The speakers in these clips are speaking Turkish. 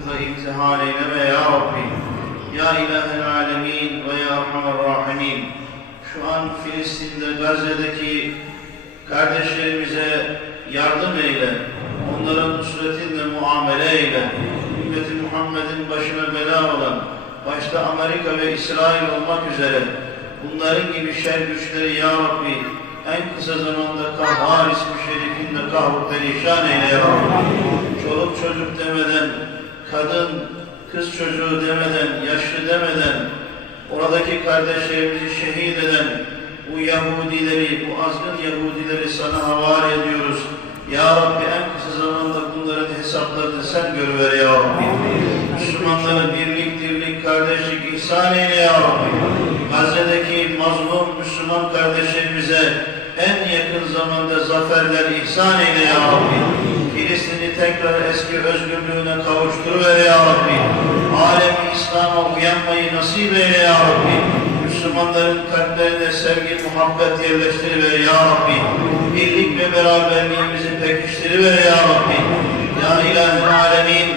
sıklıkla imtihan eyleme ya Rabbi. Ya İlahel Alemin ve Ya Erhamer Rahimin. Şu an Filistin'de, Gazze'deki kardeşlerimize yardım eyle. Onların nusretinle muamele eyle. Ümmeti Muhammed'in başına bela olan, başta Amerika ve İsrail olmak üzere bunların gibi şer güçleri Ya Rabbi en kısa zamanda kahhar ismi şerifinle kahru perişan eyle Ya Rabbi. Çoluk kız çocuğu demeden, yaşlı demeden, oradaki kardeşlerimizi şehit eden bu Yahudileri, bu azgın Yahudileri sana havale ediyoruz. Ya Rabbi en kısa zamanda bunların hesaplarını sen görüver Ya Rabbi. Müslümanlara birlik, dirlik, kardeşlik ihsan eyle Ya Rabbi. Gazze'deki mazlum Müslüman kardeşlerimize en yakın zamanda zaferler ihsan eyle Ya Rabbi. Uyanmayı nasip eyle Ya Rabbi. Müslümanların kalplerine sevgi, muhabbet yerleştiriver Ya Rabbi. Birlik ve beraberliğimizi pekiştiriver Ya Rabbi. Ya İlahi Alemin,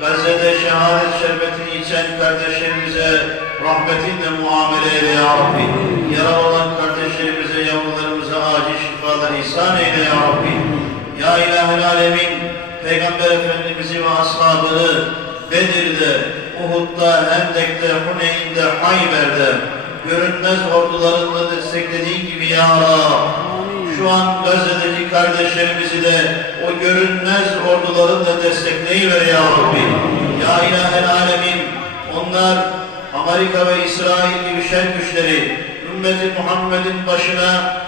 Gazze'de şehadet şerbetini içen kardeşlerimize rahmetinle muamele eyle Ya Rabbi. Yaralı olan kardeşlerimize, yavrularımıza acil şifalar ihsan eyle Ya Rabbi. Ya İlahi Alemin, Peygamber Efendimiz'i ve ashabını Bedir'de, Uhud'da, Hendek'te, Huneyn'de, Hayber'de görünmez ordularında desteklediğin gibi Ya Rab, şu an Gazze'deki kardeşlerimizi de o görünmez ordularında destekleyiver Ya Rabbi. Ya İlahel Alemin, onlar Amerika ve İsrail gibi şer güçleri ümmeti Muhammed'in başına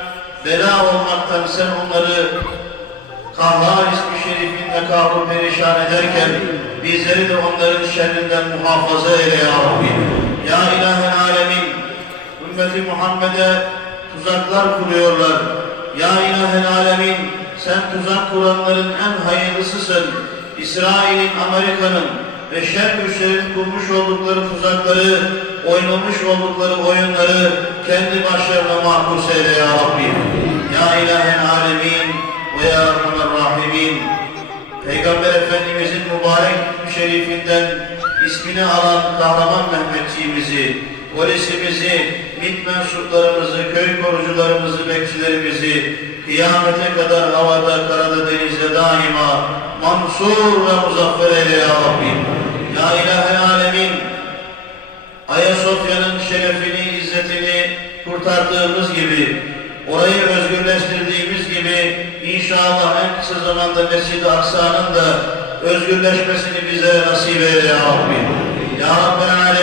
bela olmaktan sen onları Kahhar ismi şerifinle kahru perişan ederken bizleri de onların şerrinden muhafaza eyle ya Rabbi. Ya İlahel Alemin, ümmeti Muhammed'e tuzaklar kuruyorlar. Ya İlahel Alemin, sen tuzak kuranların en hayırlısısın. İsrail'in, Amerika'nın ve şer güçlerin kurmuş oldukları tuzakları, oynamış oldukları oyunları kendi başlarına mahpus eyle ya Rabbi. Ya İlahel Alemin, ve ya Erhamer Rahimin Peygamber Efendimizin mübarek şerifinden ismini alan kahraman Mehmetçiğimizi, polisimizi, MİT mensuplarımızı, köy korucularımızı, bekçilerimizi kıyamete kadar havada, karada, denizde daima mansur ve muzaffer eyle ya Rabbi. Ya ilahe alemin Ayasofya'nın şerefini, izzetini kurtardığımız gibi, orayı özgürleştirdiğimiz gibi inşallah en kısa zamanda Mescid-i Aksa'nın da özgürleşmesini bize nasip eyle ya Rabbi. Ya Rabbi